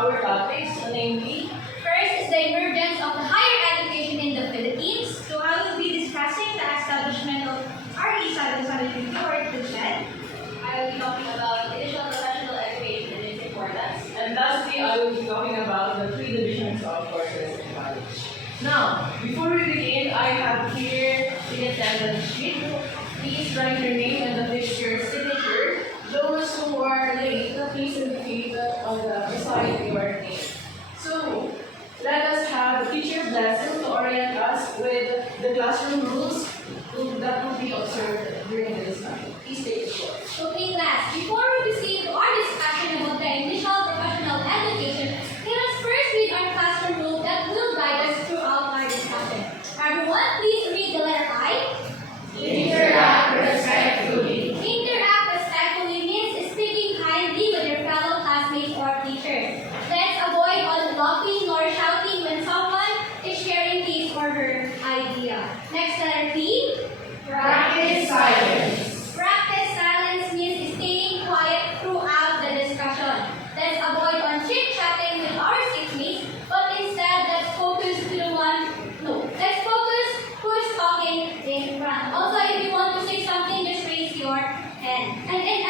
our topics, namely, First is the emergence of the higher education in the Philippines. So I will be discussing the establishment of RE 774 percent. I will be talking about initial professional education and its importance. and lastly, I will be talking about the three divisions of courses in college. Now, before we begin, I have here the attendance sheet. Please write your name and affix your signature. Those who are late, please indicate on the beside your name. So, let us have the teacher's lesson to orient us with the classroom rules that will be observed during this time. Please take the floor. Okay, class, before we proceed to our discussion about the initial professional education, let us first read our classroom rule that will guide us throughout our discussion. Everyone, please read the letter I. Interact respectfully. Interact respectfully means speaking kindly with your fellow classmates or teachers. Let's avoid all laughing or shouting when someone is sharing his or her idea. Next letter P. Practice silence. Practice silence means staying quiet throughout the discussion. Let's avoid on chit-chatting with our seatmates, but instead let's focus to the one. No, let's focus who is talking in front. Also, if you want to say something, just raise your hand. And in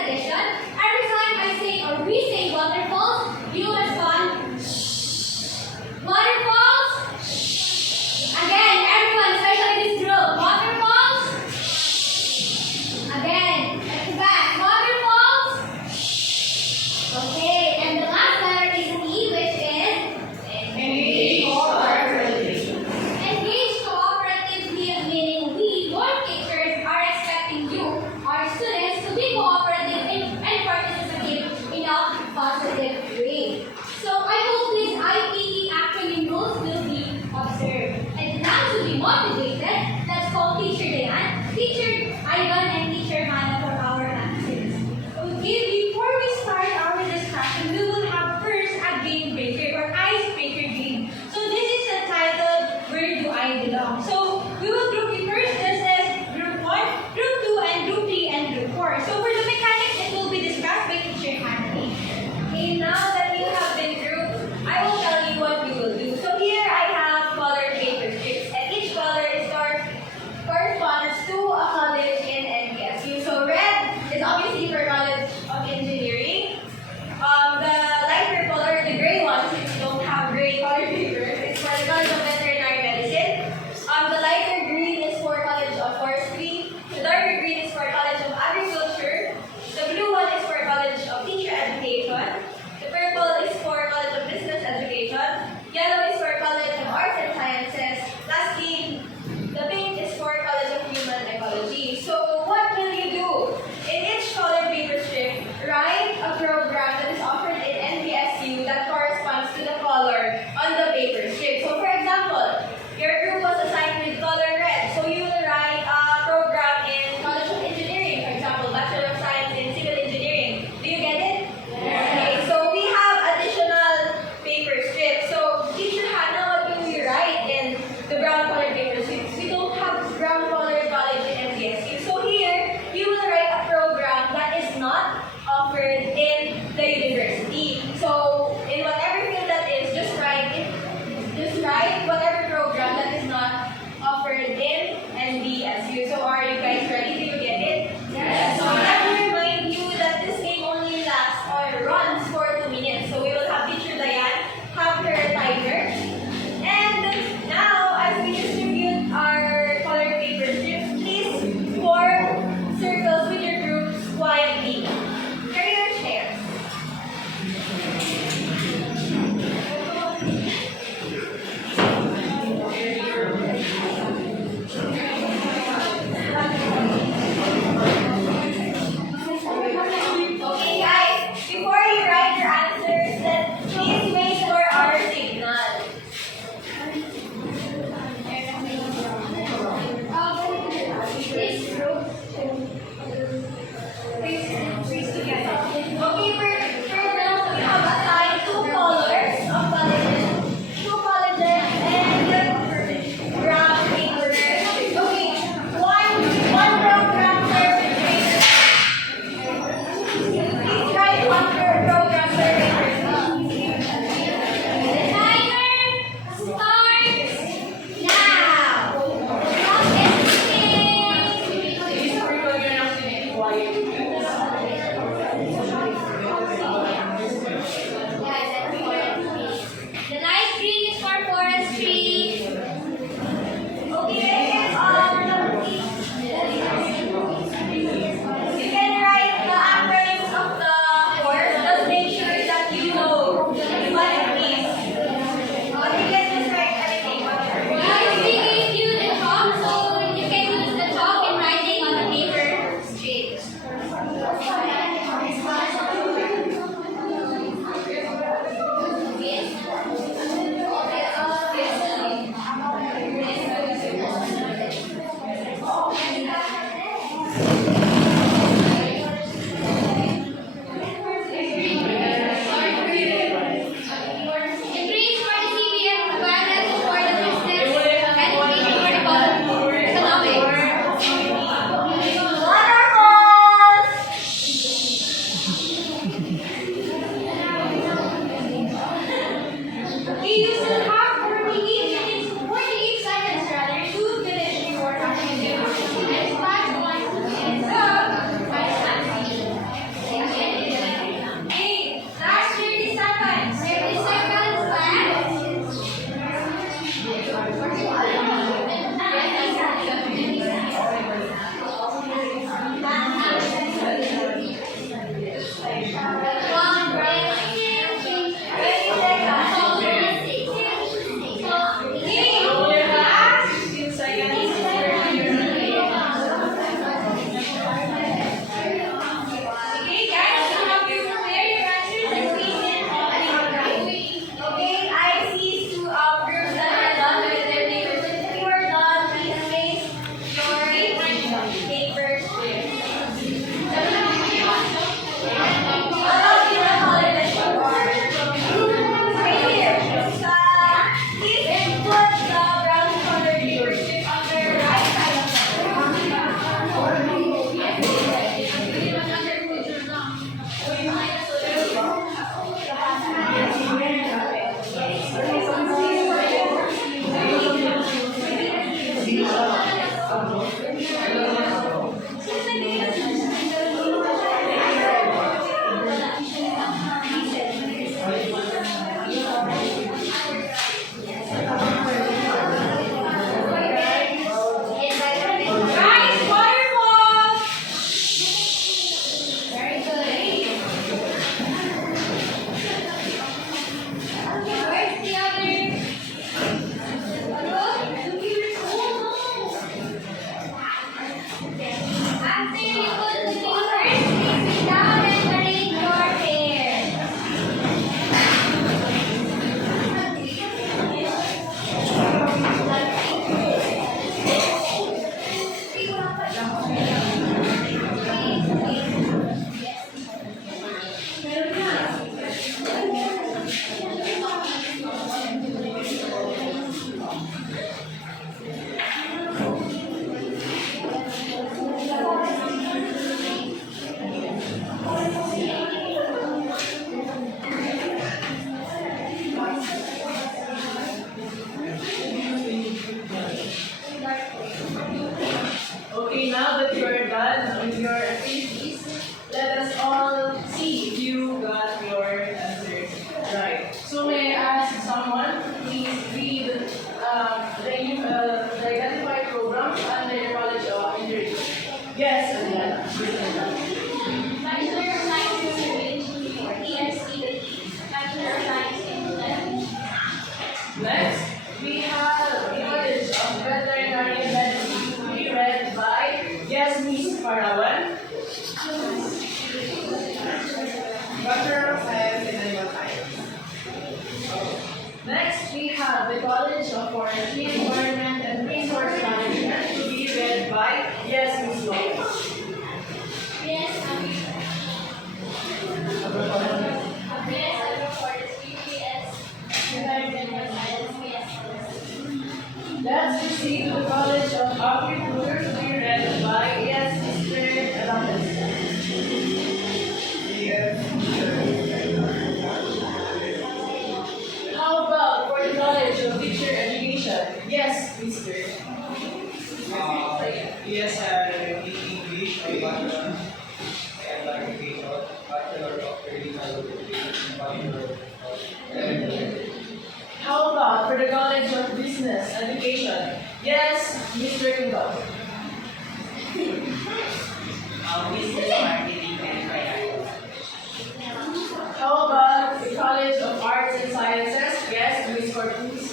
addition, every time I say or we say waterfalls, you respond shh. Waterfalls. Shh. Again, everyone, especially this group. Waterfalls. Again, at the back, waterfalls. Okay, and the last letter is E, which is Engage cooperatively. engage cooperatively, meaning we, your teachers, are expecting you, our students, to be cooperative and participate in a positive way. So I hope these IPE acronym rules will be observed. And now to be motivated, let's call Teacher Dayan, Teacher Ivan, and Teacher Hannah for our answers. Okay, before we start our discussion, we will have first a game breaker or icebreaker game. So this is entitled Where Do I Belong? So we will group it first. This is group 1, group 2, and group 3, and group 4. So for the mechanics, it will be discussed by Teacher Hannah. Okay, now that you have been grouped, I will tell you what we will do. So here I have colored paper strips, and each color is corresponds to a college in NBSU. So red is obviously for College of Engineering. The lighter color, the gray one, since we don't have gray colored papers, is for the College of Veterinary Medicine. The lighter green is for College of Forestry. The darker green is for College of Agriculture. The blue one is for College of Teacher Education. The purple is for College of Business Education. Yellow is for College of Arts and Sciences. Lastly, the pink is for College of Human Ecology. So what will you do? In each colored paper strip, write a program that is offered in NBSU that corresponds to the color on the paper strip. So for example, your group was assigned with color red. So you will write a program in College of Engineering. have the College of Forestry, Environment, and Resource Management to be read by, yes, Ms. Lloyd. Yes, agroforestry, yes. Environmental science, yes. Let's proceed to the College of Agriculture to be read by, yes, Mr. Hernandez. How about for the College of Teacher Education? Yes, Mr. Yes, English, Bachelor, and Education, Bachelor of Early Childhood Education, Bachelor of Elementary. How about for the College of Business Education? Yes, Mr. Ingo. Business Marketing and Finance. How about the College of Arts and Sciences? Yes, Ms. Corpus.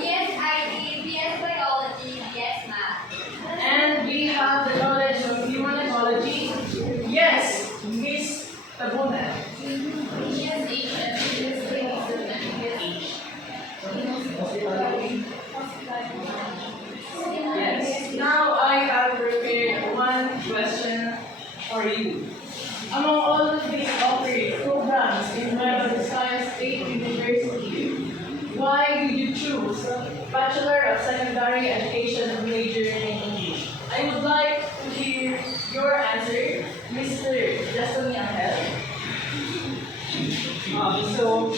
Yes, IT, yes, biology, yes, math. And we have the College of Human Ecology. Yes, Ms. Tabuna. Yes, Asian, yes, Yes. Now I have prepared one question for you. Among all of these offered programs in Nueva Science State University, why did you choose Bachelor of Secondary Education major in English? I would like to hear your answer, Mr. Justin Angel. So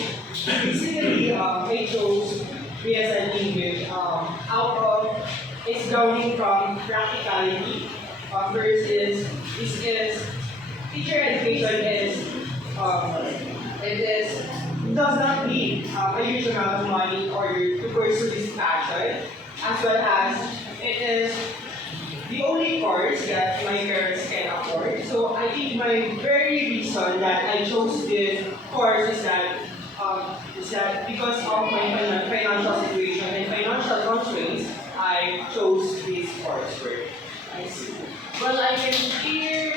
basically, I chose BSN English out of it's growing from practicality. First is this is teacher education is it is does not need a huge amount of money or to pursue this passion, as well as it is the only course that my parents can afford. So I think my very reason that I chose this course is that because of my financial situation and financial constraints, I chose this coursework. I see. Well, I can hear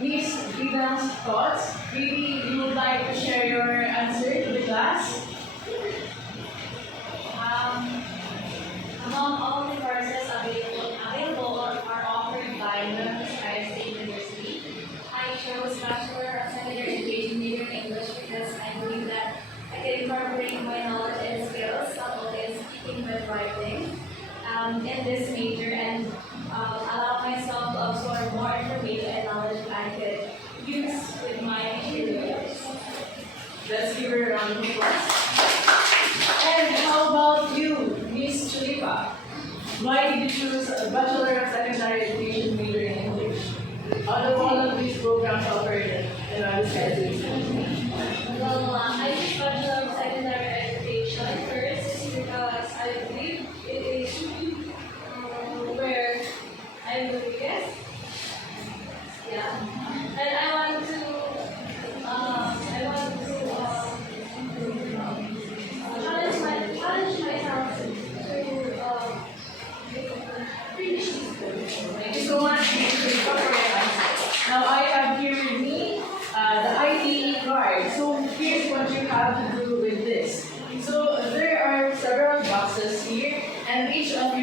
Miss Vidam's thoughts. Maybe you would like to share your answer to the class? Among all the courses available or offered by Nueva Science State University, I chose Bachelor of Secondary Education major in English because I believe that I can incorporate my knowledge and skills, not only in speaking but writing, in this major and allow myself to absorb more information and knowledge that I could use with my careers. Let's give her a round of applause. And how about you, Miss Chulipa? Why did you choose a Bachelor of Secondary Education major in English? Out of all of these programs offered in our education. Well, I choose Bachelor of Secondary Education first because I believe it is where I'm the biggest. Yeah. And I want to challenge myself to finish this course. Thank you so much, Miss Chulipa, for your answer. Now I have here with me the ITE card. So here's what you have to do with this. So there are several boxes here, and each of the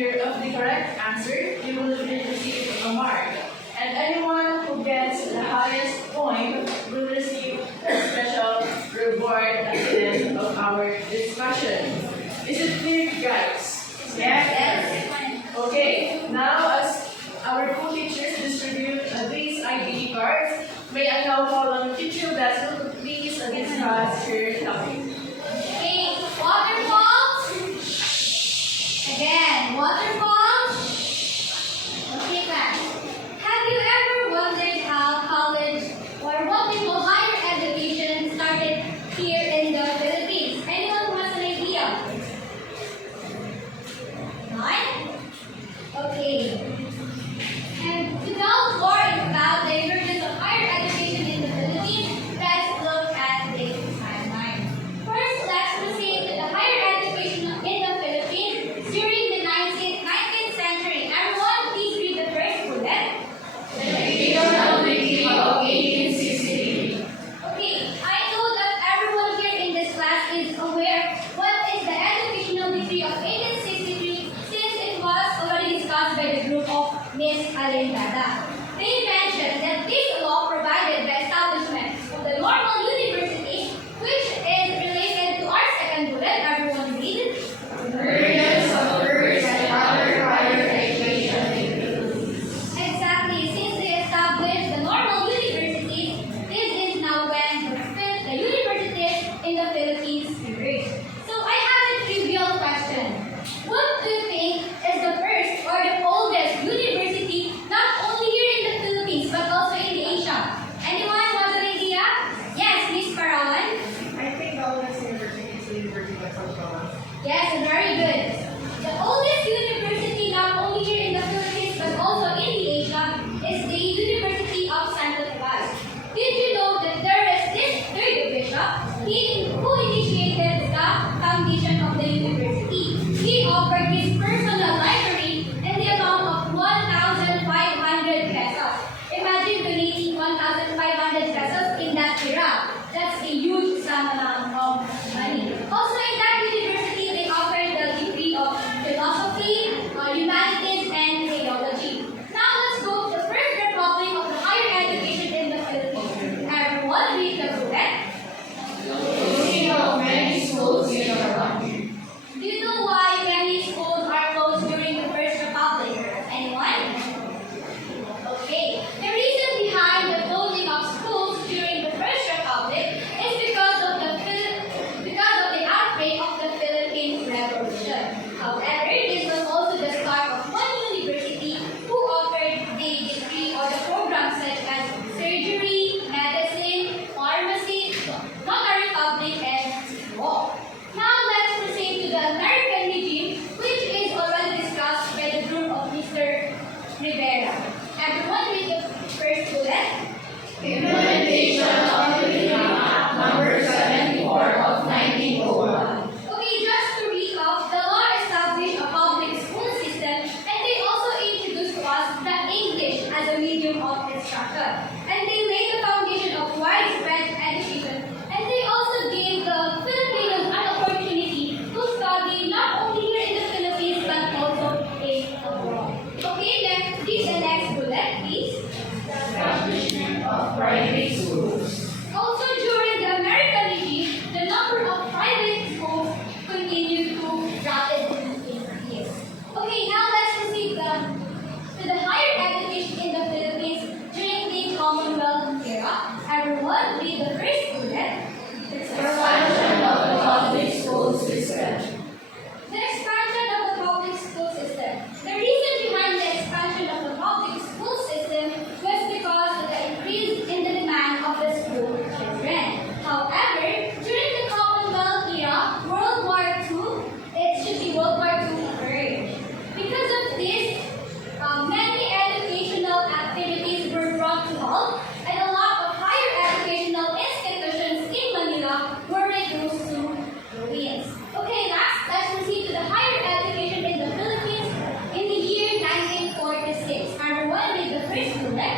correct answer, you will receive a mark. And anyone who gets the highest point will receive a special reward at the end of our discussion. Is it clear, guys? Yes. Okay, now as our co-teachers distribute these ID cards, may I now call on Teacher Vessel to please discuss her topic. Okay, waterfalls. Again, waterfalls. Okay, class. Have you ever Alentada. They mentioned that this law provided the establishment of the normal universities, which is related to our second bullet. Everyone read. Exactly. Since they established the normal universities, this is now when the universities in the Philippines emerged. So I have a trivial question. What do you think is the first or the oldest university, not only here in the Philippines but also in Asia? Anyone has an idea? Yes, Miss Parawan. I think the oldest university is the University of Santo. Yes, very good. The oldest university, not only here in the Philippines but also in Asia, is the University of Santo Tomas. Did you know that there is this third bishop who initiated the foundation of the university? He offered his personal library in the amount of 1,500 pesos. Imagine donating 1,500 pesos in that era. That's a huge sum amount of money. Also in that university, they offered the degree of philosophy, humanities, and theology. Now let's go to the first republic of the higher education in the Philippines. Everyone read the bullet. Do you know why many schools are closed during the First Republic? Anyone? Okay. The reason behind the closing of schools during the First Republic is because of the outbreak of the Philippine Revolution. However, this was also the start of one university who offered the degree or the programs such as surgery, medicine, pharmacy, notary public, and law. Now let's proceed to the American regime, which is already discussed by the group of Mr. Rivera. Everyone read the first bullet. Okay, just to recap, the law established a public school system and they also introduced to us the English as a medium of instruction. And they laid the foundation of widespread education and they also gave the Filipinos an opportunity to study not only here in the Philippines but also in abroad. Okay, let's read the next bullet, please. Also, during the American regime, the number of private schools continued to rapidly increase. Okay, now let's proceed to the higher education in the Philippines during the Commonwealth era. Everyone, read the first bullet. The expansion of the public school system. The reason behind the expansion of the public school system was because of the increase in the demand of the school children. However, during the Commonwealth era, World War II, it should be World War II occurred. Because of this, many educational activities were brought to halt, and a lot of higher educational institutions in Manila were reduced to ruins. Okay, let's proceed to the higher education in the Philippines in the year 1946. Everyone read the first bullet.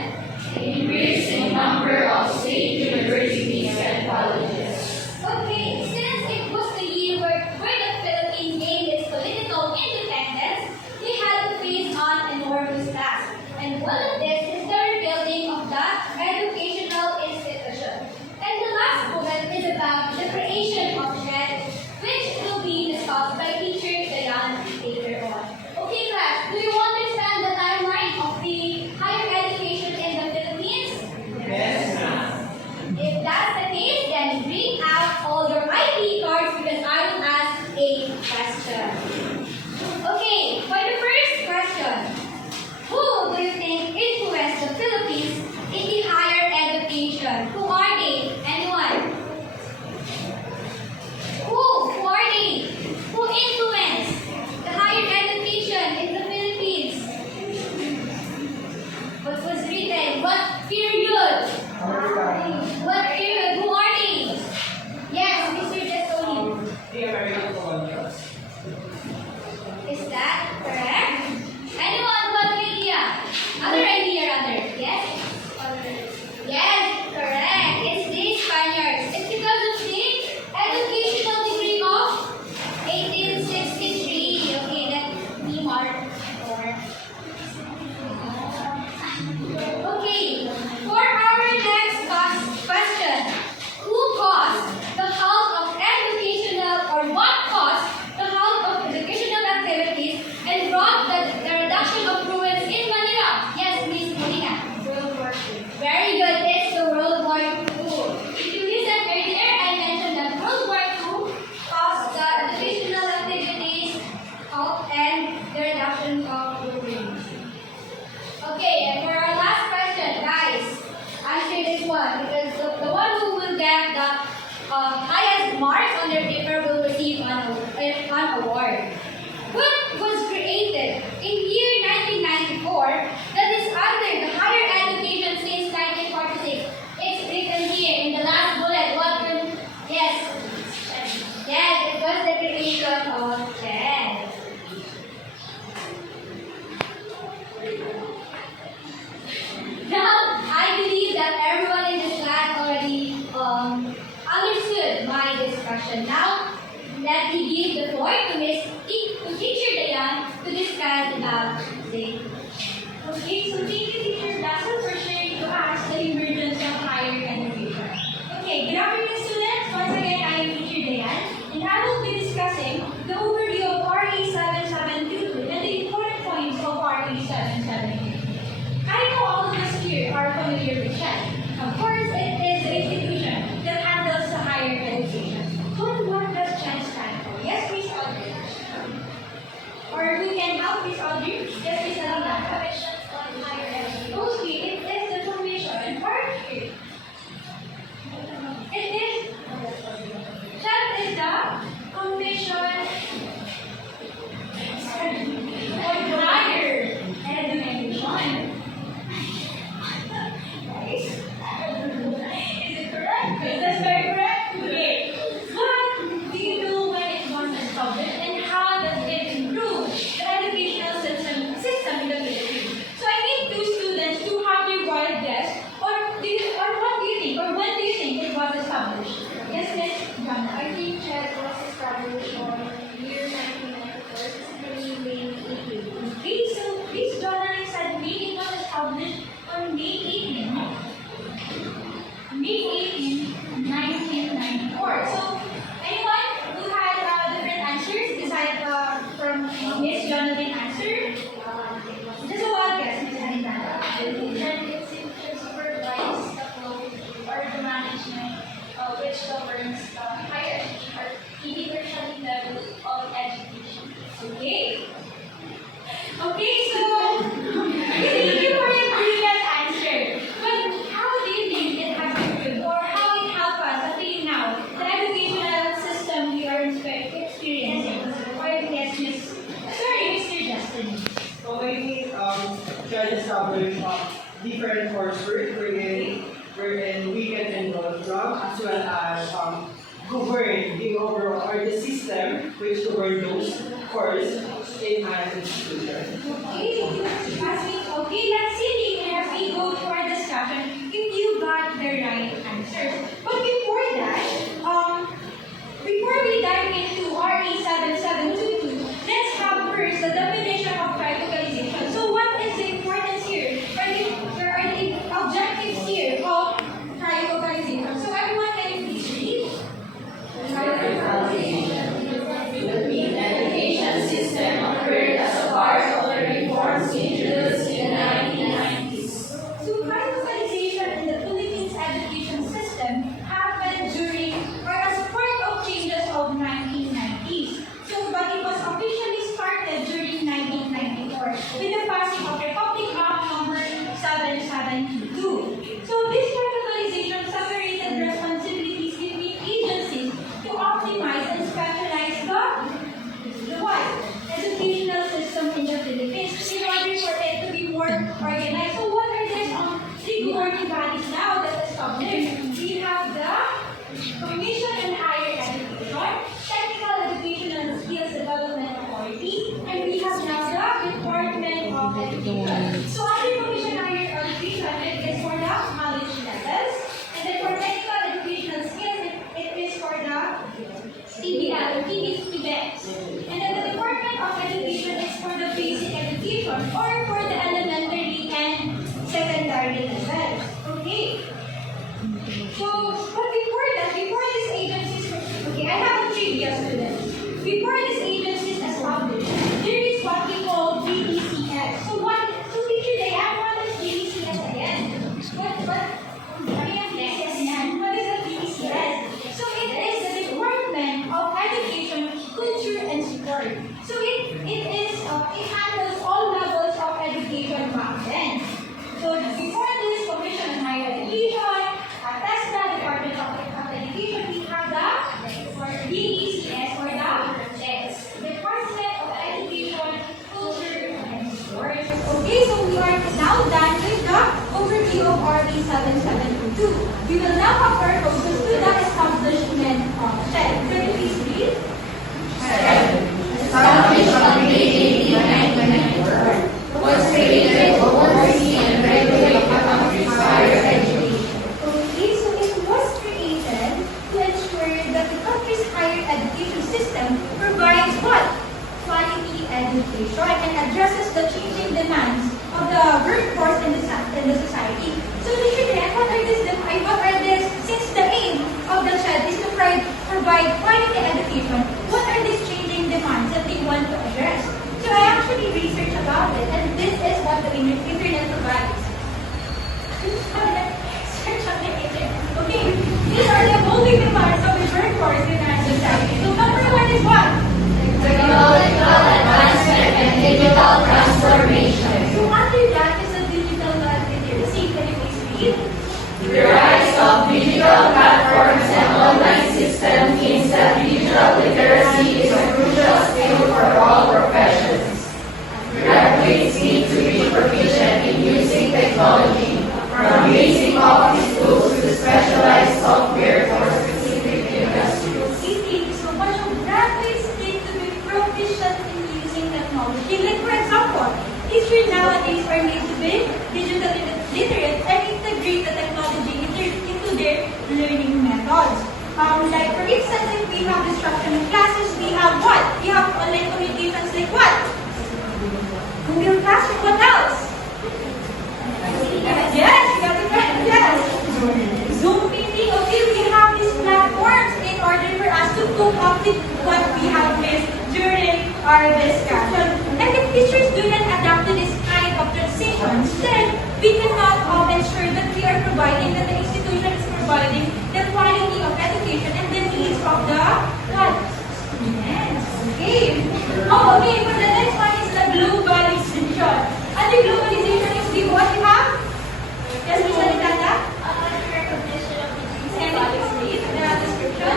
Okay, since it was the year where the Philippines gained its political independence, they had to face on enormous tasks. And one of this is the rebuilding of the educational institution. And the last bullet is about the creation of JED, which will be discussed by teacher Dayan later on. Okay, class, do you understand the timeline of the higher education in the Philippines? If that's the case, then bring out all your ID cards because I will ask a question. Okay, for the first question, who do you think influenced the Philippines in the higher education? Who are they? Anyone? Who are they? Who influenced the higher education in the Philippines? What was written? What period? What period? Who are they? Yes, Mr. Jessoni. The American colonials. Is that correct? Anyone who has an idea? Other idea rather? Yes? Yes, correct. It's the Spaniards. It's because of the educational degree of 1863. Okay, let me mark for. let me give the floor to to Teacher Dayan to discuss about the. Okay, so thank you, Teacher Blasso, for sharing to us the emergence of higher education. Okay, good afternoon, students. Once again, I am Teacher Dayan, and I will be discussing the overview of RA 7722 and the important points of RA 772. I know all of us here are familiar with CHED. Of course, it is the institution that handles the higher education. But what does CHED stand for? Yes, please, Audrey. Or who can help Miss Audrey? Yes, Miss Alina. Commissions on higher education. Mostly, it is the commission part. It is, that is the commission on higher education. Guys, is it correct? That's very correct. Okay. What do you do when it was established and how does it improve the educational system in the Philippines? So I need two students to have a wild guess on what do you think or when do you think it was established? Yes, Miss Jana. I think CHED was established on year 1994, specifically May 18. Okay, so Miss Jana said May it was established on May 18. May 18, 1994. So anyone who had different answers beside from Miss Jonathan answer? Just a wild guess, Miss Anita. And it's in to supervise the flow or the management which governs the higher education or the tertiary level of education. Okay. Okay, so thank you for your brilliant answer. But how do you think it has improved or how it helped us until now, the educational system we are experiencing? Or yes, Miss, sorry, Mr. Justin. So I think try to establish different coursework wherein we can enroll from as well as govern the overall or the system which govern those courses in an institution. Okay, let's see as we go to our discussion if you got the right answers. But before that, before we dive into RE 7722, let's have first the definition of trifocalization. So what is the importance here? Where are the objectives here of trifocalization? So everyone can you please read? Philippine education system occurred as a part of the reforms introduced in the 1990s digital transformation. So under that is a digital literacy. Can you please read? The rise of digital platforms and online systems means that digital literacy is a crucial skill for all professions. Graduates need to be proficient in using technology, from basic office tools to specialized software for specific industries. Okay, thank you so much. So graduates need to be proficient in using technology. Like for example, teachers nowadays are made to be digital literate and integrate the technology into their learning methods. Like for instance, if we have instructional classes, we have what? We have online communications like what? Google Classroom. What else? Yes, you got it right. Yes. Zoom meeting. Okay, we have these platforms in order for us to cope up with what we have missed during our discussion. And if teachers do not adapt to this kind of transitions, then we cannot ensure that we are providing, that the institution is providing the quality of education and the needs of the students. Okay. Oh, okay. For the next one is the globalization. Under globalization is the what you have? Yes, Miss Alexandra? Recognition of Can you please read the description?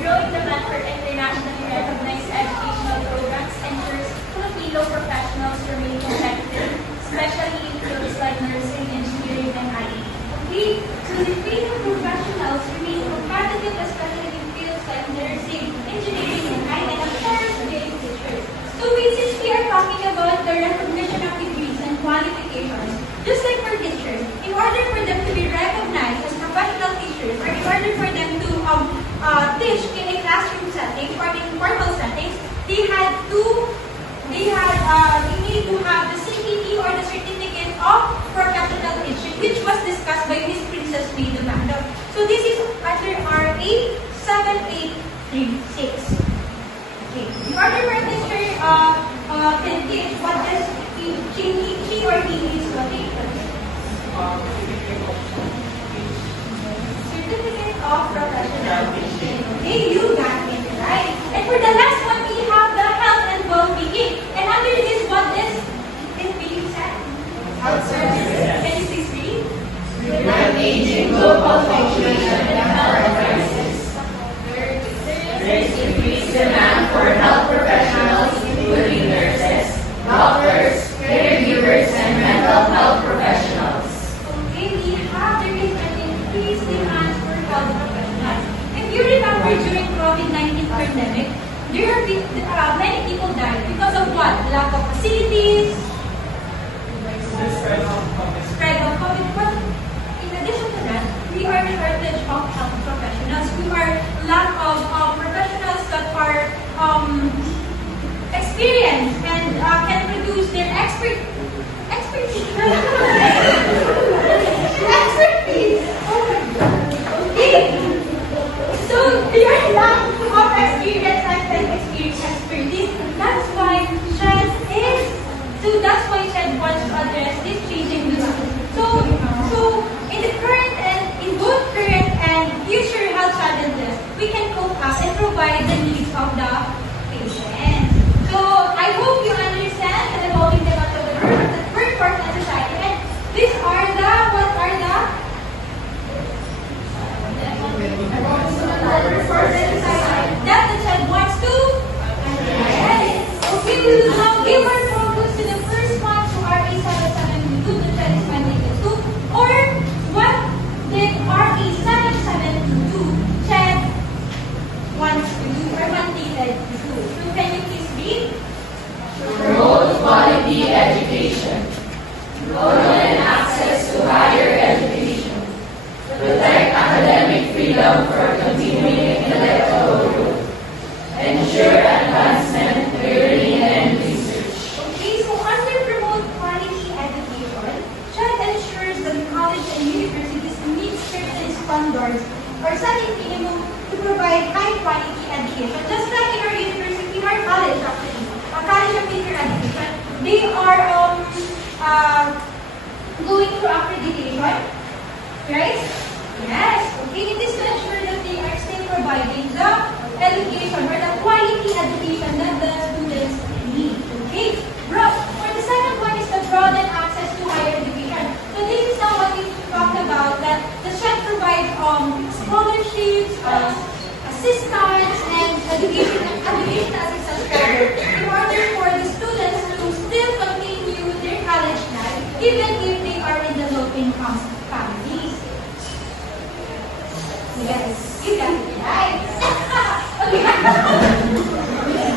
Growing demand for internationally recognized educational programs ensures Filipino professionals remain competitive, especially in fields like nursing, engineering, and IT. Okay, so the Filipino professionals remain competitive, especially in fields like nursing, engineering, and IT, and of course, being teachers. So since we are talking about the recognition of degrees and qualifications, just like for teachers, in order for them to be recognized as professional teachers, or in order for them to teach in a classroom setting or in formal settings, they needed to have the CPT or the Certificate of Professional Teaching, which was discussed by Miss Princess May Dumando. So this is under RA 7836. Okay. In order for a teacher can teach, what does he or he is looking for? Certificate of Professional Teaching. Okay, you got it right. And for the last one, we have the health and well-being. And under this, what is being said? Health services. Can you please read? Managing global population and health crisis. There is increased demand for health professionals, including nurses, doctors, caregivers, and mental health professionals. Okay, we have there is an increased demand for health professionals. If you remember during COVID-19 pandemic, there have been many people died because of what? Lack of facilities, spread of COVID. But in addition to that, we are in shortage of health professionals. We are lack of professionals that are experienced and can produce their expertise. Expertise. Oh my God. Okay. So they are lack of experience and expertise. That's why SHED wants to address this changing needs. So in the current and in both current and future health challenges, we can cope up and provide the needs of the patients. So I hope you understand the evolving demand of the workforce and society. And these are the what are the workforce and society that the SHED wants to address. Okay, we will now give our focus to the first one to RA 7722 to SHED is mandated to, or what did RA 7722 SHED wants to do or mandated to do. So can you please read? Promote quality education. Promote access to higher education. Protect academic freedom for continuing intellectual growth. Ensure advancement, learning, and research. Okay, so under promote quality education, SHED ensures that colleges and universities meet certain standards or setting minimum to provide high quality education. Just like in our university, our college actually, a college of teacher education, they are going through accreditation, right? Yes. Okay, it is to ensure that they are still providing the education or the quality education that the students need. Okay, bro. low-income families. Yes, you got it right. Okay.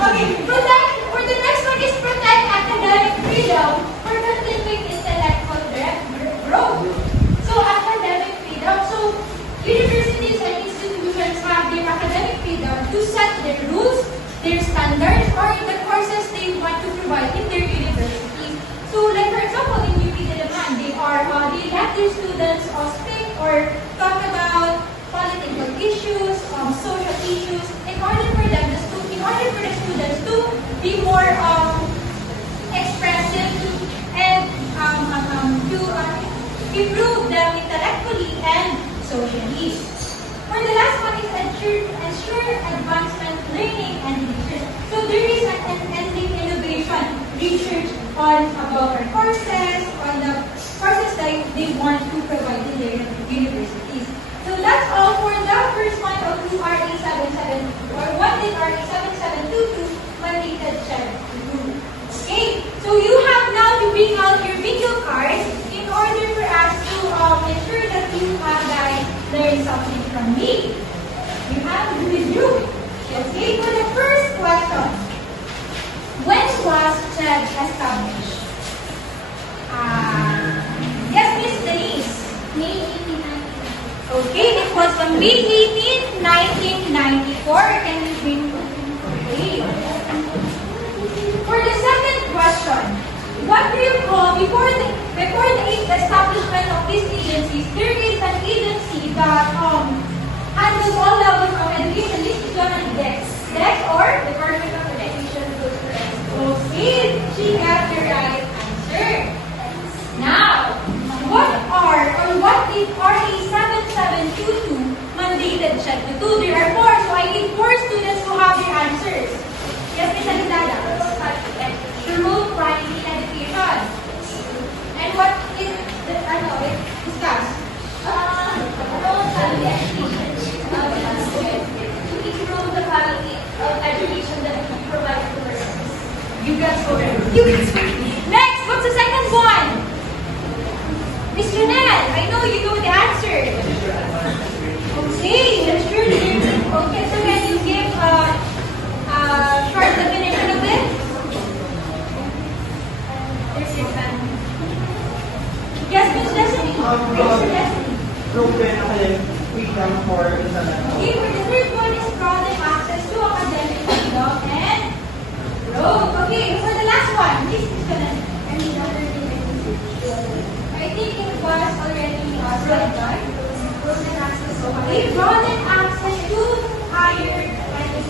Okay, for the next one is protect academic freedom for continuing intellectual growth. So academic freedom. So universities and institutions have their academic freedom to set their rules, their standards, or the courses they want to provide in their universities. So like for example, in UP Diliman, they let their students speak or talk about political issues, social issues, in order for the students to be more expressive and to improve them intellectually and socially. For the last one is ensure advancement, learning, and research. So there is an unending innovation, research on about our courses, on the courses that they want to provide in their universities. So that's all for the first one of RA 77 or what is RA 7722 mandated share. Okay, so you have now to bring out your video cards in order for us to ensure that you have guys learned something from me. You have to review. Okay, for the first question, when was CHED established? Yes, Miss Denise. May 1890. Okay, it was on May 18, 1994. Can you bring? Okay. For the second question, what do you call before the establishment of these agencies? There is an agency that handles all levels of education. This is known as DEX. DEX or Department of Education. Okay, she got the right answer. Now, what did RA 7722 mandated check to do? There are four, so I need four students who have their answers. Yes, Ms. Alindada. The rule quality education. And what is the discuss? Role quality education. To improve the quality of education that we provide to our students. You guys go there. Next, what's the second one? Miss Junelle, I know you know the answer. Okay, that's true. Okay, so can you give a short definition of it? Yes, Miss Destiny. Miss Destiny. Proven academic freedom for intellectual. Okay, for the third one is broaden access to academic freedom and growth. Okay, for the last one, Miss Junelle. I think it was already said, right? Broaden access. Okay, broaden access to higher education.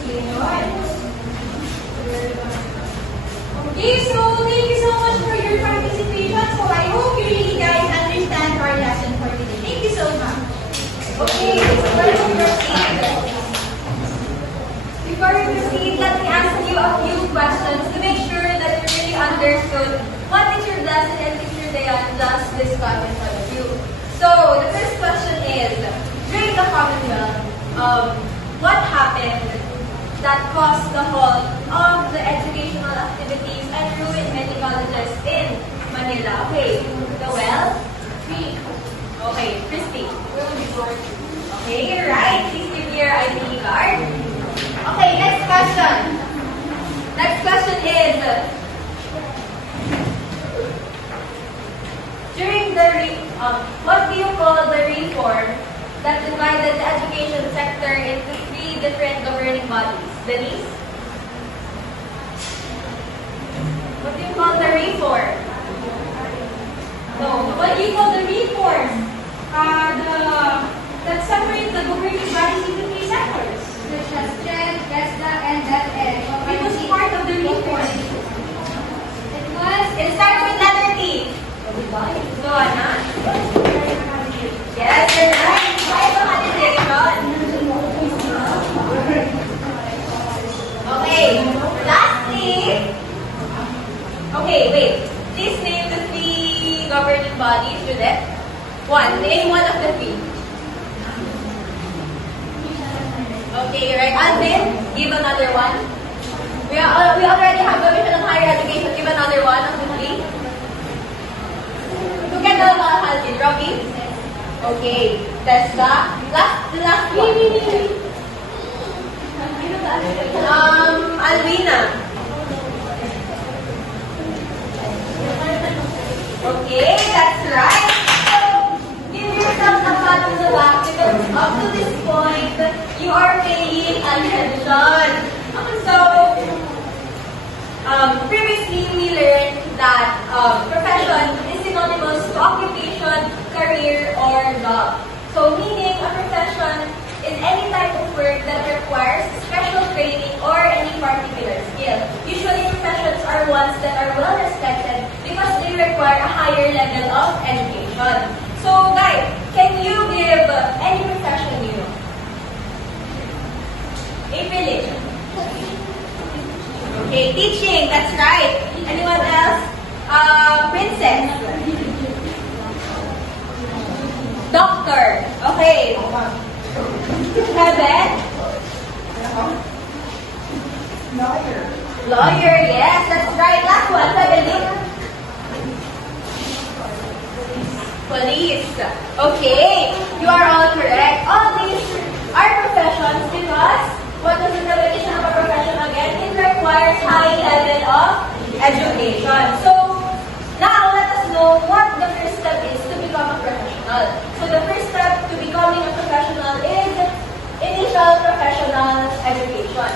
Okay, so thank you so much for your participation. So I hope you really guys understand our lesson for today. Thank you so much. Okay, before we proceed, let me ask you a few questions to make sure that you really understood what Teacher Blessed and Teacher Dayan just described in front of you. So, the first question is, during the Commonwealth, what happened that caused the halt of the educational activities and ruined many colleges in Manila? Okay, Noel? Me. Okay, Christy. Okay, you're right. Please give me your ID card. Okay, next question. Next question is, during the what do you call the reform that divided the education sector into three different governing bodies? Denise? What do you call the reform? No, what do you call the reform? That separate the governing bodies into three sectors. Such as CHED, GESDA, and DepEd. It was part of the reform. It starts with letter T. Go on, huh? Yes, you're right. Okay, lastly. Okay, wait. Please name the three governing bodies, Judith. One. Name one of the three. Okay, you're right. Alvin, give another one. We already have Commission on Higher Education. Give another one of the three. Look at the Alvin, Okay, that's the last one. Alvina. Okay, that's right. So, give yourself a pat on the back because up to this point, you are paying attention. So, previously we learned that profession is synonymous to occupation, career, or job. So, meaning a profession is any type of work that requires special training or any particular skill. Usually, professions are ones that are well respected because they require a higher level of education. So, guys, can you give any profession you know? A religion. Okay, teaching, that's right. Anyone else? Princess. Doctor. Okay. Heaven? Lawyer, yes, that's right. Last one, Heavenly. Police. Okay, you are all correct. All these are professions because what is the definition of a profession again? It requires high level of education. So, now let us know what the first step is to become a professional. So, the first step to becoming a professional is initial professional education.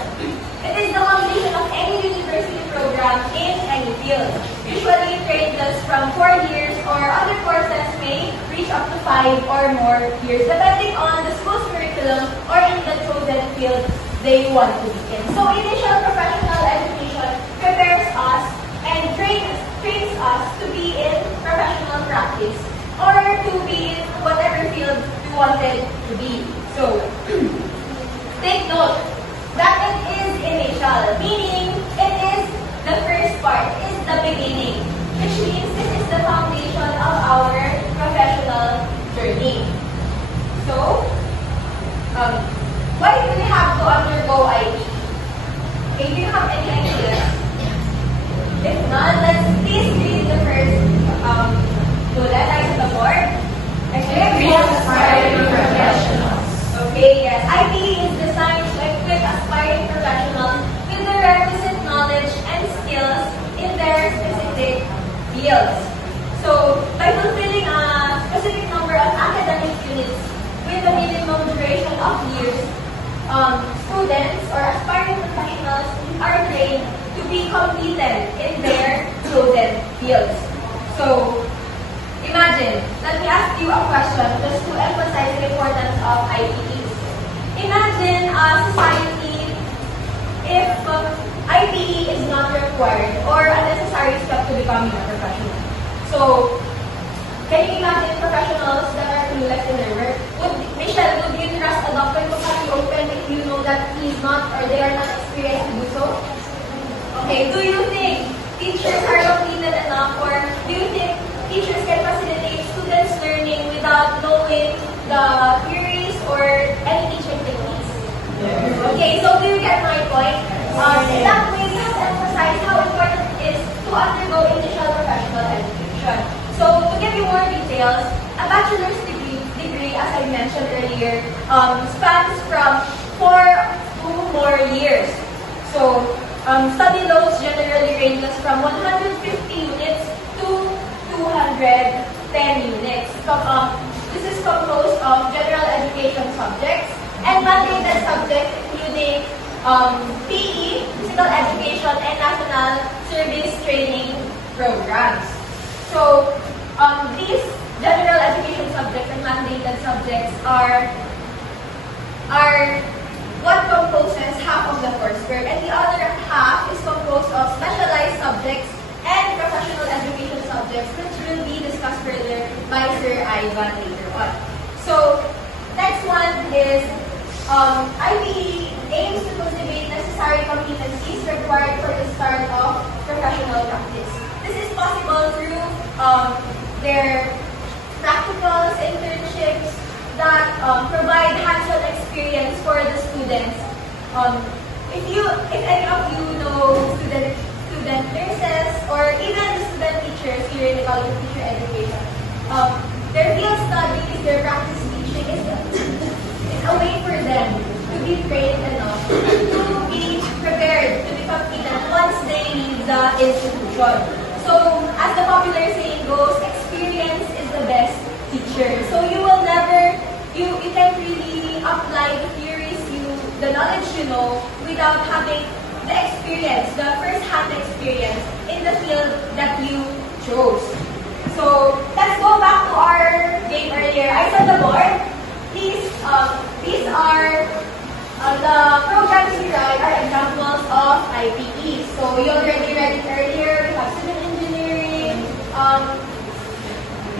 It is the combination of any university program in any field. Usually, it ranges from 4 years or other courses may reach up to 5 or more years depending on the school's curriculum or in the chosen field they want to be in. So, initial professional education prepares us and trains us to be in professional practice or to be in whatever field we wanted to be. So, take note that it is initial, meaning it is the first part, is the beginning, which means this is the foundation of our professional journey. So, why do we have to undergo IB? Okay, do you have any ideas? If not, let's please read the first bullet on the board. Equip aspiring professionals. Okay, yes. IB is designed to equip aspiring professionals with the requisite knowledge and skills in their specific fields. So, by fulfilling a specific number of academic units with a minimum duration of years, students or aspiring professionals are trained to be competent in their chosen fields. So, imagine, let me ask you a question just to emphasize the importance of IBE. Imagine a society if IBE is not required or a necessary step to becoming a professional. So, can you imagine professionals that are clueless in their work? Michelle, would you trust a doctor to cut you open if you know that he's not or they are not experienced to do so? Okay, do you think teachers are competent enough or do you think teachers can facilitate students learning without knowing the theories or any teaching techniques? Okay, so do you get my point? In that way, we have to emphasize how important it is to undergo initial professional education. So, to give you more details, a bachelor's degree, as I mentioned earlier, spans from 4 to more years. So, study loads generally ranges from 150 units to 210 units. So, this is composed of general education subjects and mandated subjects including PE, physical education, and national service training programs. So, these general education subjects and mandated subjects are what composes half of the coursework, and the other half is composed of specialized subjects and professional education subjects, which will be discussed further by Sir Ivan later on. So, next one is IBE aims to cultivate necessary competencies required for the start of professional practice. This is possible through their practicals, internships that provide hands-on experience for the students. If any of you know student nurses or even student teachers here in the College of Teacher Education, their field study is teacher practice teaching is it's a way for them to be trained enough to be prepared to be competent once they leave the institution. So, as the popular saying goes, experience is the best teacher. So you will never, you can really apply the theories the knowledge you know without having the experience, the first-hand experience in the field that you chose. So let's go back to our game earlier. I said the board. These are the programs we run are examples of IPE. So you already read it earlier. We have civil engineering,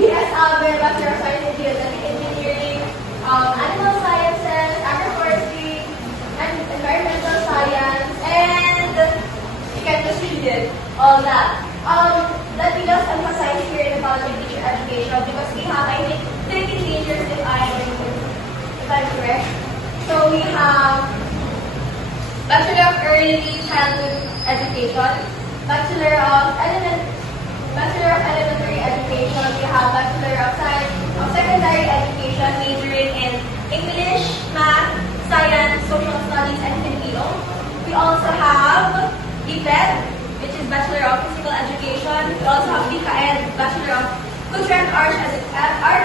BSA, Bachelor of Science in Geodetic Engineering, Animal Sciences, Agroforestry, and Environmental Science, and you can just read it, all that. That we just emphasize here in the College of Teacher Education because we have, I think, 13 majors if I'm correct. So we have Bachelor of Early Childhood Education, Bachelor of Elementary Education, we have Bachelor of Science of Secondary Education, majoring in English, Math, Science, Social Studies, and Filipino. We also have BPED, which is Bachelor of Physical Education. We also have BKED, Bachelor of Culture and Arts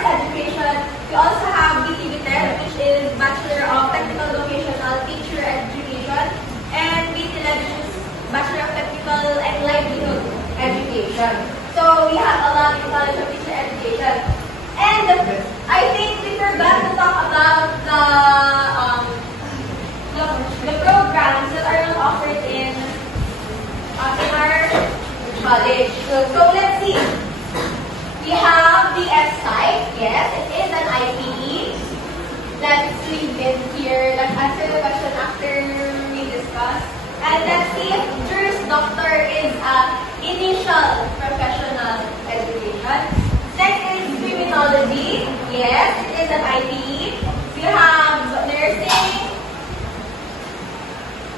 Education. We also have BTVTED, which is Bachelor of Technical Vocational Teacher Education. And BTLED, which is Bachelor of Technical and Livelihood Education. So we have a lot in College of Teacher Education. And I think we forgot to talk about the programs that are not offered in our college. So let's see. We have the F-Psych. Yes, it is an IPE. Let's leave it here. Let's answer the question after we discuss. And let's see if Juris Doctor is initial professional education. Next is criminology. Yes, it is an IPE. We have nursing,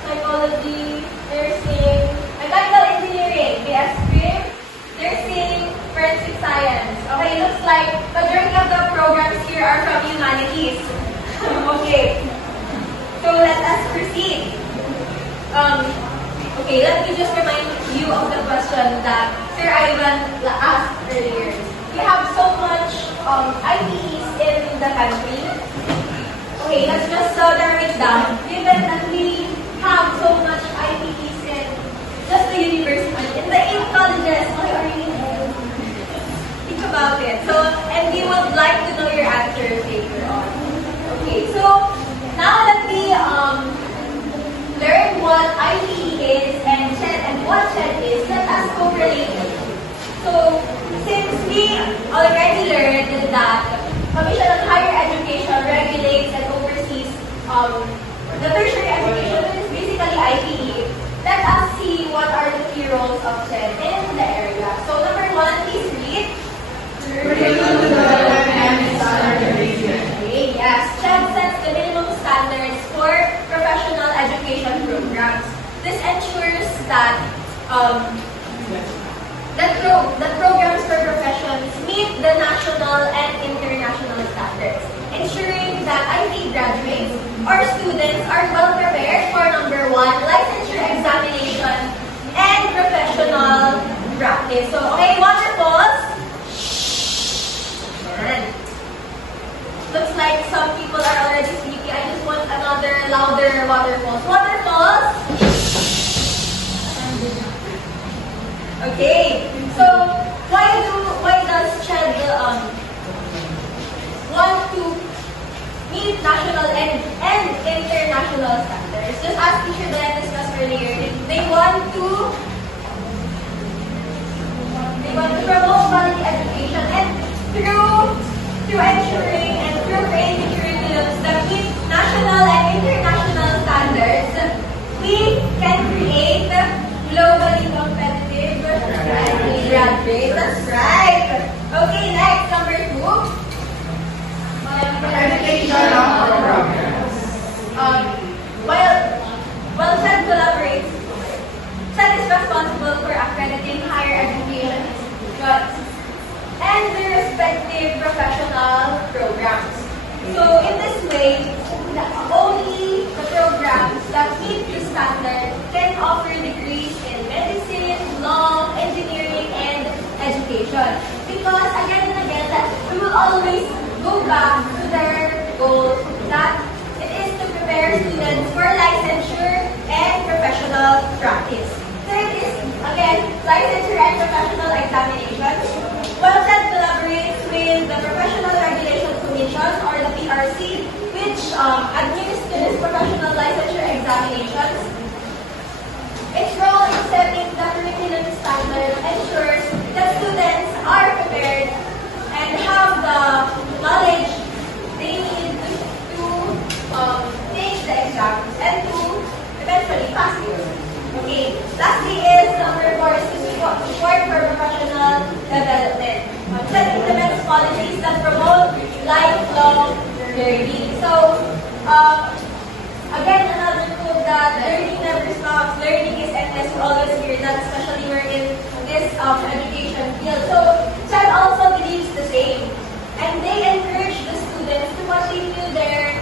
psychology, nursing, mechanical engineering, BS Crim, nursing, forensic science. Okay, looks like majority of the programs here are from humanities. Okay, so let us proceed. Okay, let me just remind you of the question that Sir Ivan asked earlier. We have so much IPEs in the country. Okay, let's just narrow it down. Given that we have so much IPEs in just the university, in the 8 colleges, think about it. So, and we would like to know your answers later on. Okay, so now that we learn what IPE is and what CHED is, let us correlate it. So, since we already learned that Commission on Higher Education regulates and oversees the tertiary education, which is basically IPE, let us see what are the key roles of CHED in the area. So, number 1, please read. Curriculum development and standardization. Okay, yes. CHED sets the minimum standards for professional education programs. This ensures that the programs for professions meet the national and international standards, ensuring that IT graduates or students are well prepared for number 1, licensure examination and professional practice. So, okay, waterfalls. Looks like some people are already sleepy. I just want another louder waterfalls. Waterfalls. Okay. So why does CHED want to meet national and international standards? Just as Teacher Glenn discussed earlier, they want to promote quality education and through ensuring and through creating curriculums that meet national and international standards, we can create globally competitive graduates. That's right. Okay, next, number 2. Educational programs. While CHED collaborates, CHED is responsible for accrediting higher education institutions and their respective professional programs. go back to their goals, that it is to prepare students for licensure and professional practice. Third is, again, licensure and professional examinations. One of them collaborates with the Professional Regulation Commission, or the PRC, which administers professional licensure examinations. Its role in setting the curriculum standard ensures that students are prepared and have the knowledge they need to take the exams and to eventually pass it. Okay. Lastly is number 4 is to support for professional development. That implements policies that promote lifelong learning. So, again, another quote that learning never stops, learning is endless. We always hear that, especially we're in this education field. So, CHED also believes the same. And they encourage the students to continue their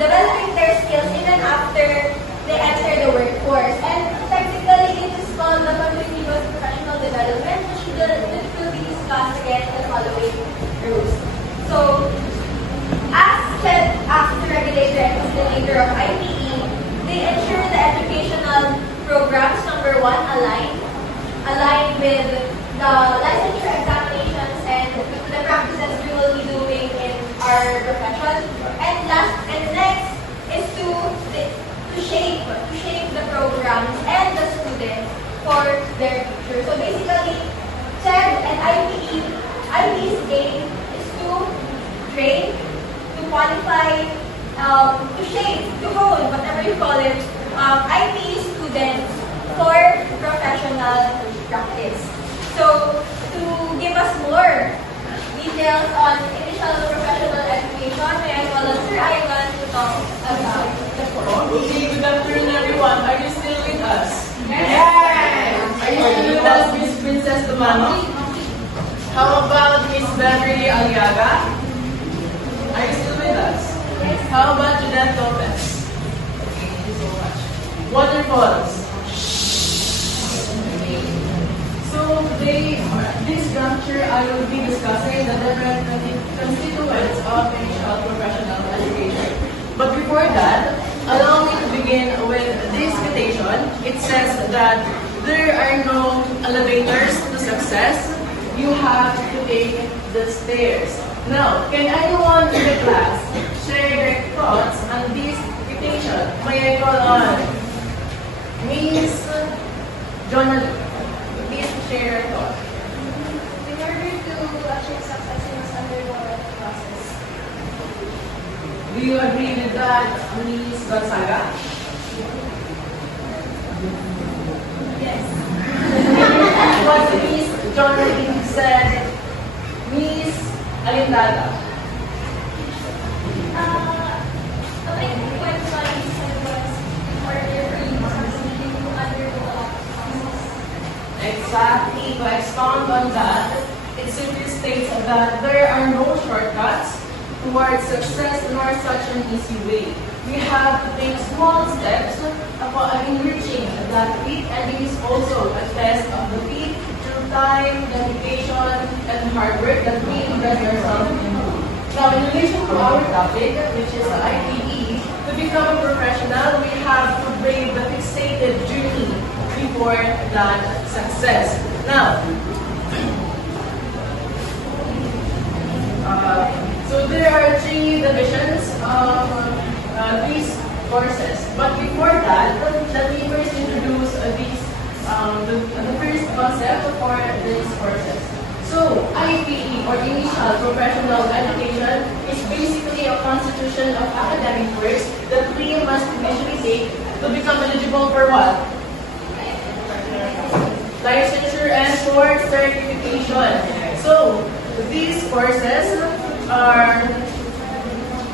developing their skills even after they enter the workforce. And technically, it is called the continuous professional development, which will be discussed again in the following rules. So, as said after regulator and facilitator of IPE, they ensure the educational programs, number 1, align with the licensure examinations and the practices we will be doing in our profession. And next is to shape the programs and the students for their future. So basically, CHED and IPE's aim is to train, to qualify, to shape, to mold, whatever you call it, IPE students for professional practice. So, to give us more details on initial professional education, may I call on Sir Ivan to talk about the course. Okay, good afternoon everyone. Are you still with us? Yes! Are you still with us, Miss Princess Dumano? How about Miss Beverly Aliaga? Are you still with us? Yes. How about Juliet Lopez? Okay, thank you so much. Waterfalls. So today, this juncture, I will be discussing the different constituents of initial professional education. But before that, allow me to begin with this quotation. It says that there are no elevators to success. You have to take the stairs. Now, can anyone in the class share their thoughts on this quotation? May I call on Miss Jonathan? Please share your thoughts. In order to achieve success, you must undergo a process. Do you agree with that, Miss Gonzaga? Yes. What Miss Jonathan said, Miss Alindaga. The main point what he said was, in order for you to succeed, you undergo a process. Exactly. To expound on that, it simply states that there are no shortcuts towards success nor such an easy way. We have to take small steps in reaching that peak, and it is also a test of the peak through time, dedication, and hard work that we invest ourselves into. Now, in relation to our topic, which is the IPE, to become a professional, we have to brave the fixated journey before that success. Now, so there are 3 divisions of these courses. But before that, let me first introduce the first concept for these courses. So, IPE, or Initial Professional Education, is basically a constitution of academic works that we must initially take to become eligible for what? Licensure and for certification. So, these courses are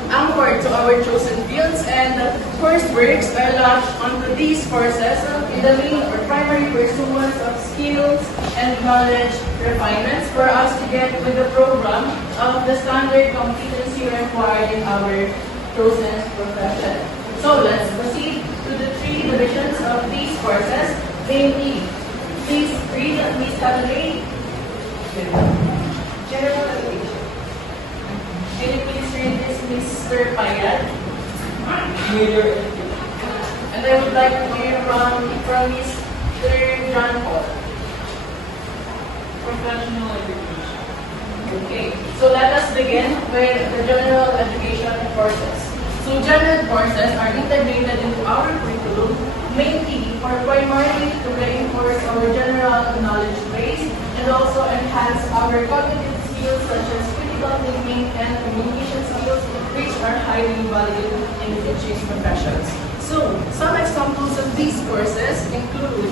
anchored to our chosen fields, and courseworks are launched onto these courses in the main or primary pursuance of skills and knowledge refinements for us to get with the program of the standard competency required in our chosen profession. So let's proceed to the 3 divisions of these courses, namely, please read Miss Calais. General education. Mr. Payat. Major And I would like to hear from Mr. John Paul. Professional education. Okay, so let us begin with the general education courses. So general courses are integrated into our curriculum mainly or primarily to reinforce our general knowledge base and also enhance our cognitive skills such as critical thinking and communication skills, which are highly valued in the teaching professions. So, some examples of these courses include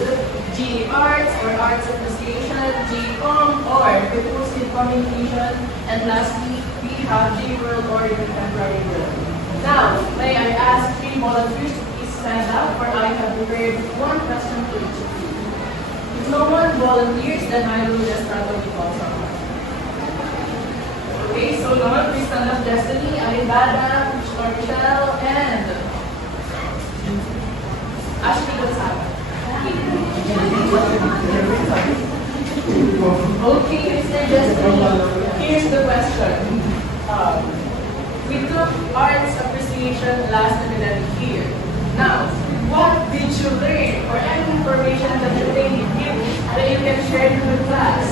GE Arts or Arts Appreciation, GE Com or Recursive Communication, and lastly, we have GE World or Contemporary World. Now, may I ask 3 volunteers to please stand up, for I have prepared 1 question for each of you. If no one volunteers, then I will just randomly call someone. Okay, so now please stand up. Destiny, Alibada, Michelle, and Ashley Gonzaga. Okay, Mr. Destiny, here's the question. We took Arts Appreciation last academic year. Now, what did you learn or any information that you think with you that you can share to the class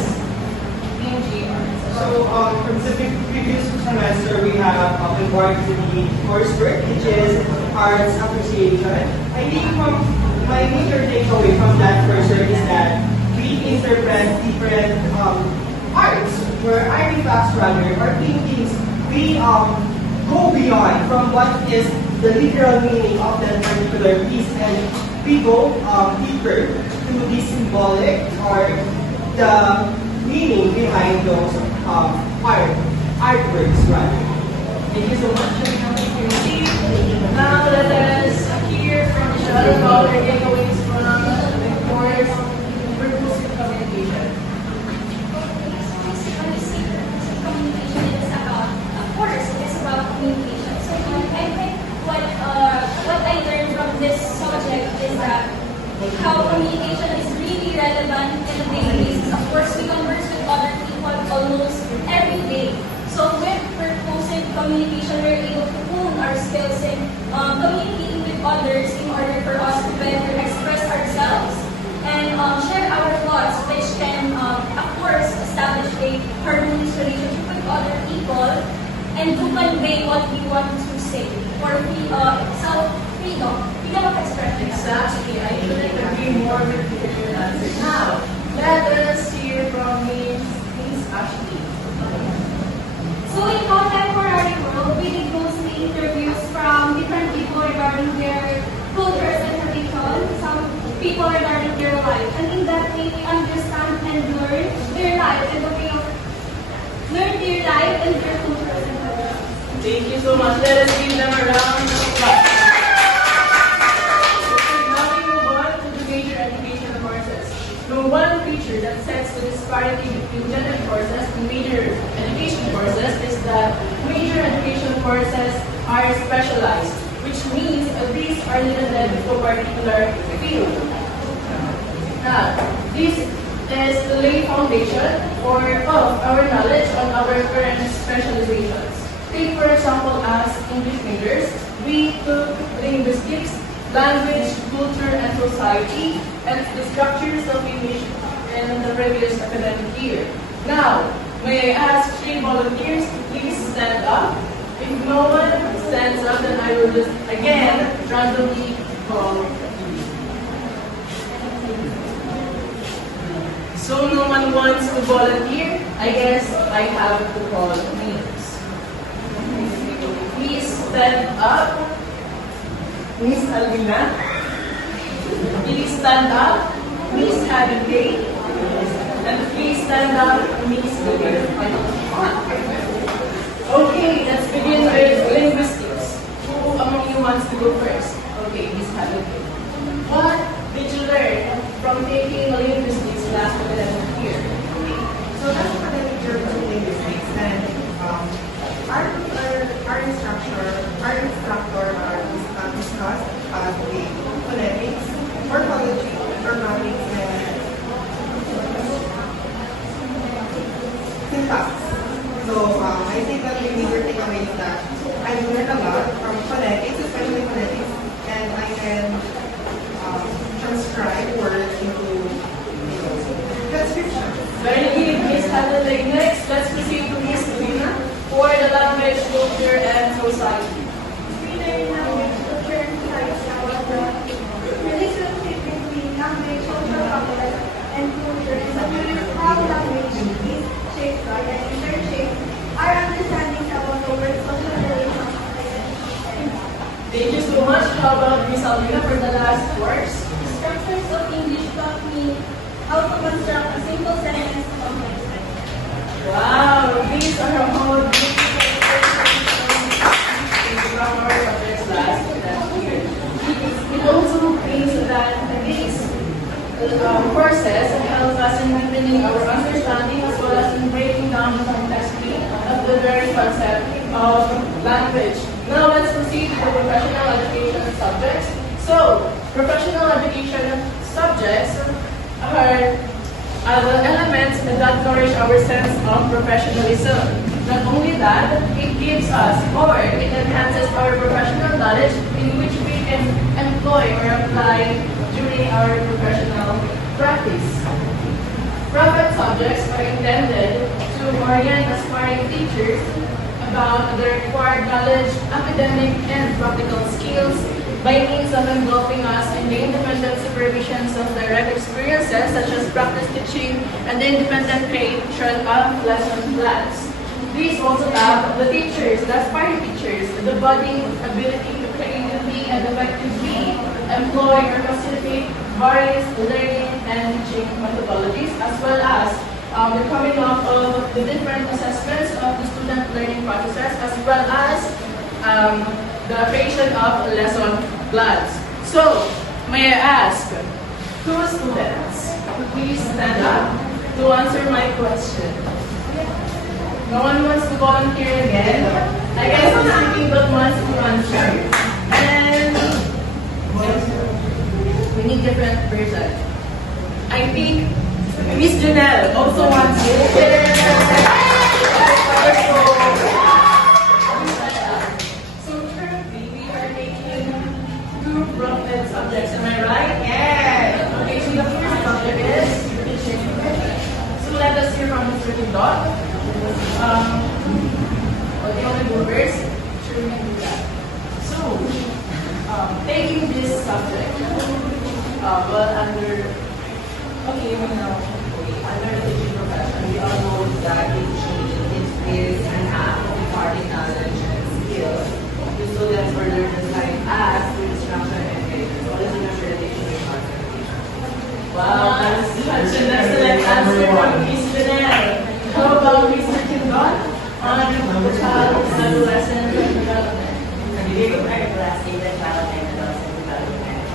in GE Arts? So, from the previous semester, we have embarked to the coursework, which is Arts Appreciation. I think from my major takeaway from that coursework is that we interpret different arts, or artifacts rather, or paintings. We go beyond from what is the literal meaning of that particular piece, and we go deeper to the symbolic or the meaning behind those artworks, rather. Thank you so much. Now let us hear from Michelle about her takeaways from the course Recursive Communication. Communication is about, of course, it is about communication. So I think what I learned from this subject is that how communication is really relevant in a daily basis. Of course, we converse with other people almost every day. So with purposive communication, we're able to hone our skills in communicating with others in order for us to better express ourselves and share our thoughts, which can, of course, establish a harmonious relationship with other people and to convey what we want to say for freedom of expression. Exactly. I couldn't agree more with your answer. Now, let us hear from Miss Ashley. So in contemporary world, we did mostly interviews from different people regarding their cultures and traditions, some people regarding their life. And in that way, we understand and learn their life and the way of learn their life and their cultures and traditions. Thank you so much. Let us give them a round of applause. Now we move on to the major education courses. The one feature that sets the disparity between gender courses and major education courses is that major education courses are specialized, which means these are limited to a particular field. Now, this is the lay foundation of our knowledge on our current specializations. Take for example as English majors, we took linguistics, language, culture, and society, and the structures of English in the previous academic year. Now, may I ask 3 volunteers to please stand up? If no one stands up, then I will just again randomly call you. So no one wants to volunteer? I guess I have to call names. Please stand up. Miss Alvina. Please stand up. Miss Abigail. And please stand up, Miss Miguel. Okay, let's begin with linguistics. Who among you wants to go first? Okay, Miss Abigail. What did you learn from taking linguistics last academic year? So that's academic year for linguistics, and our instructor discussed the phonetics, morphology, grammatics, and syntax. So I think that the major takeaway is that I I've learned a lot from phonetics, especially phonetics, and I can transcribe words into transcription. Very good, Miss Adelaide. Next, let's proceed to Miss Lina for the language, culture, and society. Reader language, culture, and society about the relationship between language, social factors, and culture, and the views how language is shaped by and intershaped our understandings about the world, social relations, and Thank you so much. How about Miss Alina for the last course? Structures of English taught me how to construct a simple sentence complex. Wow, these are all beautiful from our subjects last year. It also means that these courses help us in maintaining our understanding as well as in breaking down the complexity of the very concept of language. Now let's proceed to the professional education subjects. So, professional education subjects are the elements that nourish our sense of professionalism. Not only that, it gives us or it enhances our professional knowledge in which we can employ or apply during our professional practice. Private subjects are intended to orient aspiring teachers about the required knowledge, academic and practical skills by means of engulfing us in the independent supervisions of direct experiences such as practice teaching and the independent creation of lesson plans. These also have the teachers, the aspiring teachers, the budding ability to creatively and effectively employ or facilitate various learning and teaching methodologies as well as the coming up of the different assessments of the student learning processes as well as the creation of lesson plans. So, may I ask two students to please stand up to answer my question. No one wants to volunteer again. I guess I'm speaking but wants to answer. And we need different person. I think Miss Janelle also wants to. So currently we are taking two broken subjects, am I right? Yes. Okay, so the first subject is teaching. So let us hear from Mr. Tindot. The only movers, sure we can do that. So, taking this subject, Under the teaching profession, we all know that teaching is an act of imparting knowledge and skills to students for their design as to instruction and education. So, what is your relationship with education? wow, that's such an excellent answer from Miss Janelle. How about Mr. Tindot on the child's adolescent development? Nagbigay ko tayo class 8 and child and adolescent development.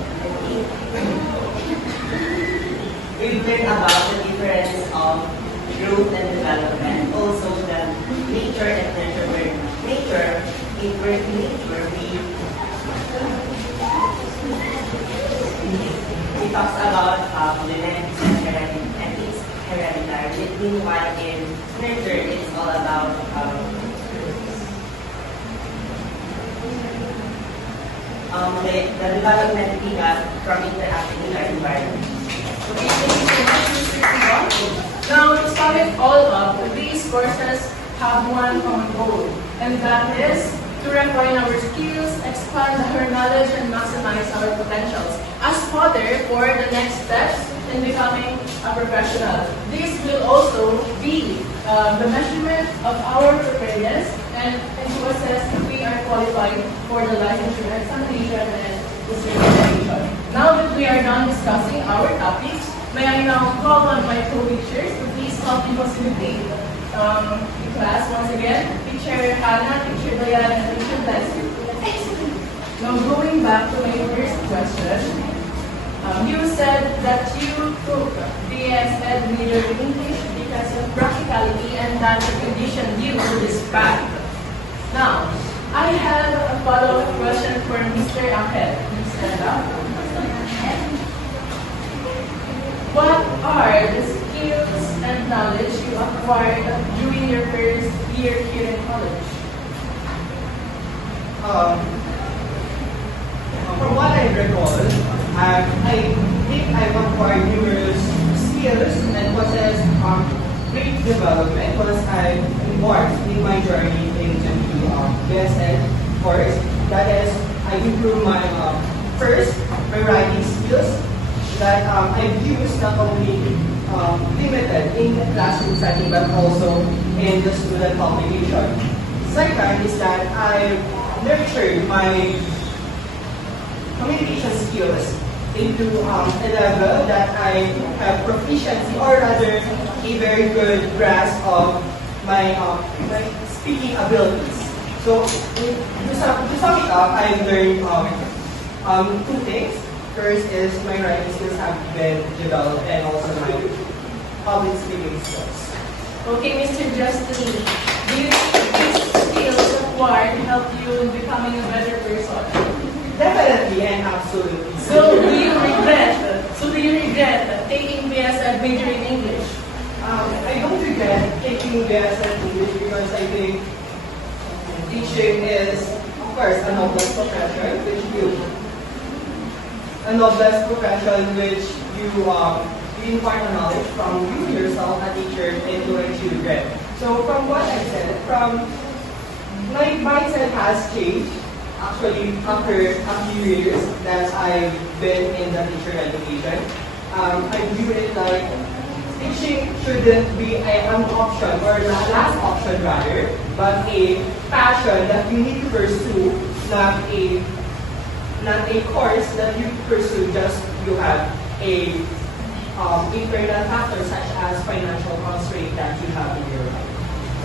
We've learned about the difference of growth and development, also the nature and nurture. Nature, in nature, we talks about genetics and it's hereditary. Meanwhile, in nurture, it's all about the development we got from interacting with our environment. Okay, thank you so much, Mr. Tindot. Now, to sum it all up, these courses have one common goal, and that is to refine our skills, expand our knowledge, and maximize our potentials as fodder for the next steps in becoming a professional. This will also be the measurement of our preparedness and to assess if we are qualified for the licensure examination and the certification. Now that we are done discussing our topics, may I now call on my co-teachers to please help me facilitate the class once again. Teacher Hannah, Teacher Diane, and Teacher Leslie. Now going back to my first question, you said that you took BS Ed major in English because of practicality and that conditioned you to this path. Now, I have a follow-up question for Mr. Angel. Please stand up. What are the skills and knowledge you acquired during your first year here in college? from what I recall, I think I've acquired numerous skills and possess great development once I embarked in my journey into the BSN course. That is, I improved my first my writing skills that I've used not only limited in the classroom setting but also in the student publication. Second is that I nurtured my communication skills into a level that I have proficiency or rather a very good grasp of my speaking abilities. So to sum it up, I've learned two things. First is my writing skills have been developed and also my public speaking skills. Okay, Mr. Justin, do you think these skills acquired help you in becoming a better person? Definitely and absolutely. So do you regret taking BSN major in English? I don't regret taking BSN English because I think teaching is, of course, a noblest profession which you impart the knowledge from you yourself, a teacher, into a children. So from what I said, my mindset has changed actually after a few years that I've been in the teacher education. I view it like teaching shouldn't be an option or the last option rather, but a passion that you need to pursue, not a course that you pursue just you have a internal factor such as financial constraint that you have in your life.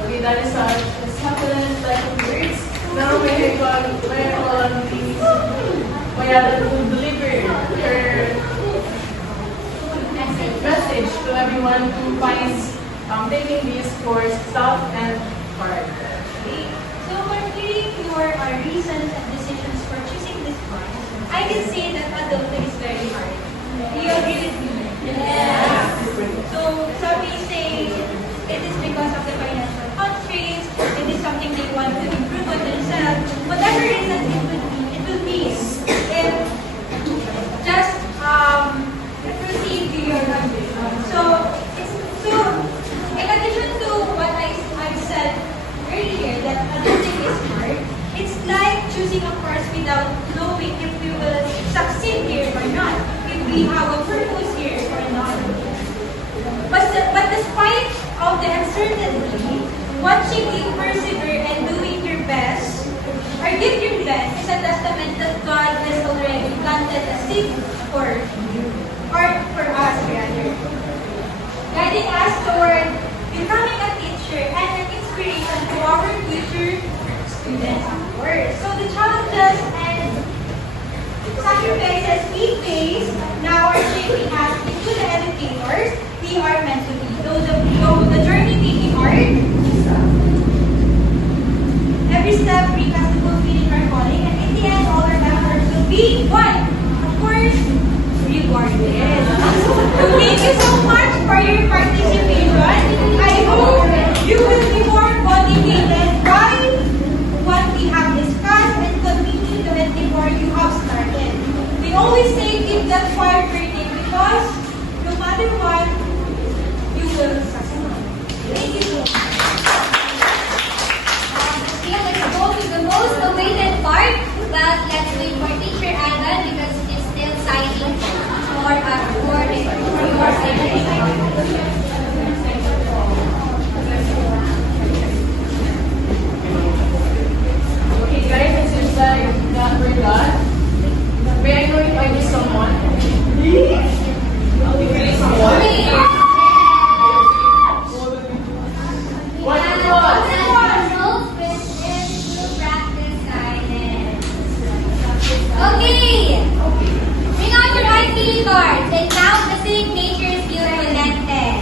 Okay, that is such excellent like words. Now we're on to deliver your message to everyone who finds taking this course tough and hard. Okay. So for hearing your reasons and decisions for choosing this course, I can say that adulthood is very hard. Do you agree with me? Yes. So some may say it is because of the financial constraints, it is something they want to improve on themselves. Whatever reason it will be. And just proceed to your ambition. So in addition to what I've said earlier that adulting is hard, it's like choosing a course without knowing if we will succeed here or not, if we have a purpose here or not. But despite of the uncertainty, watching you persevere and doing your best, or give your best, is a testament that God has already planted a seed for you, or for us rather, guiding us toward becoming a teacher and an inspiration to our future students, of course. So the challenges and sacrifices we face now are shaping us into the educators we are meant to be. Though the journey may be hard, every step brings us to fulfilling our calling, and in the end, all our efforts will be one, of course, rewarded. So thank you so much for your participation. I hope you will be more motivated by what we have discussed and continue to endeavor you have started. We always say keep that fire burning because no matter what, you will succeed. Thank you so much. Okay, let's go to the most awaited part, but let's wait for Teacher Alan because she's still signing for your signature. Okay, guys, it seems like that we're done. May I know if I miss someone? What is what? Okay. Bring out your ID cards and count the signatures you collected.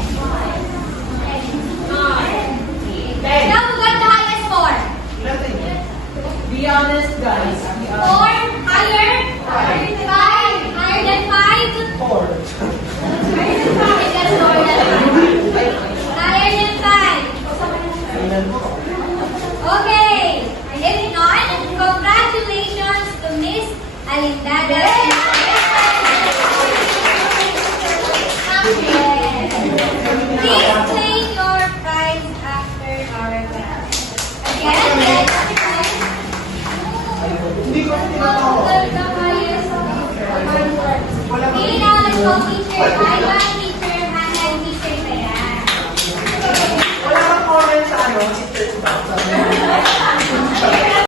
Now who got the highest score? Be honest, guys. Be honest. 4 higher? 5 higher than 5? 4. Higher than 5. That's lower than 5. Higher than 5. Okay. If not, congrats. Alindada. Please claim your prize after our class. Again, let's Hindi ko the highest award. Okay, now let's call teacher Ivan, teacher Hannah, and teacher Sayan. Wala kang comment sa ano, teacher's box.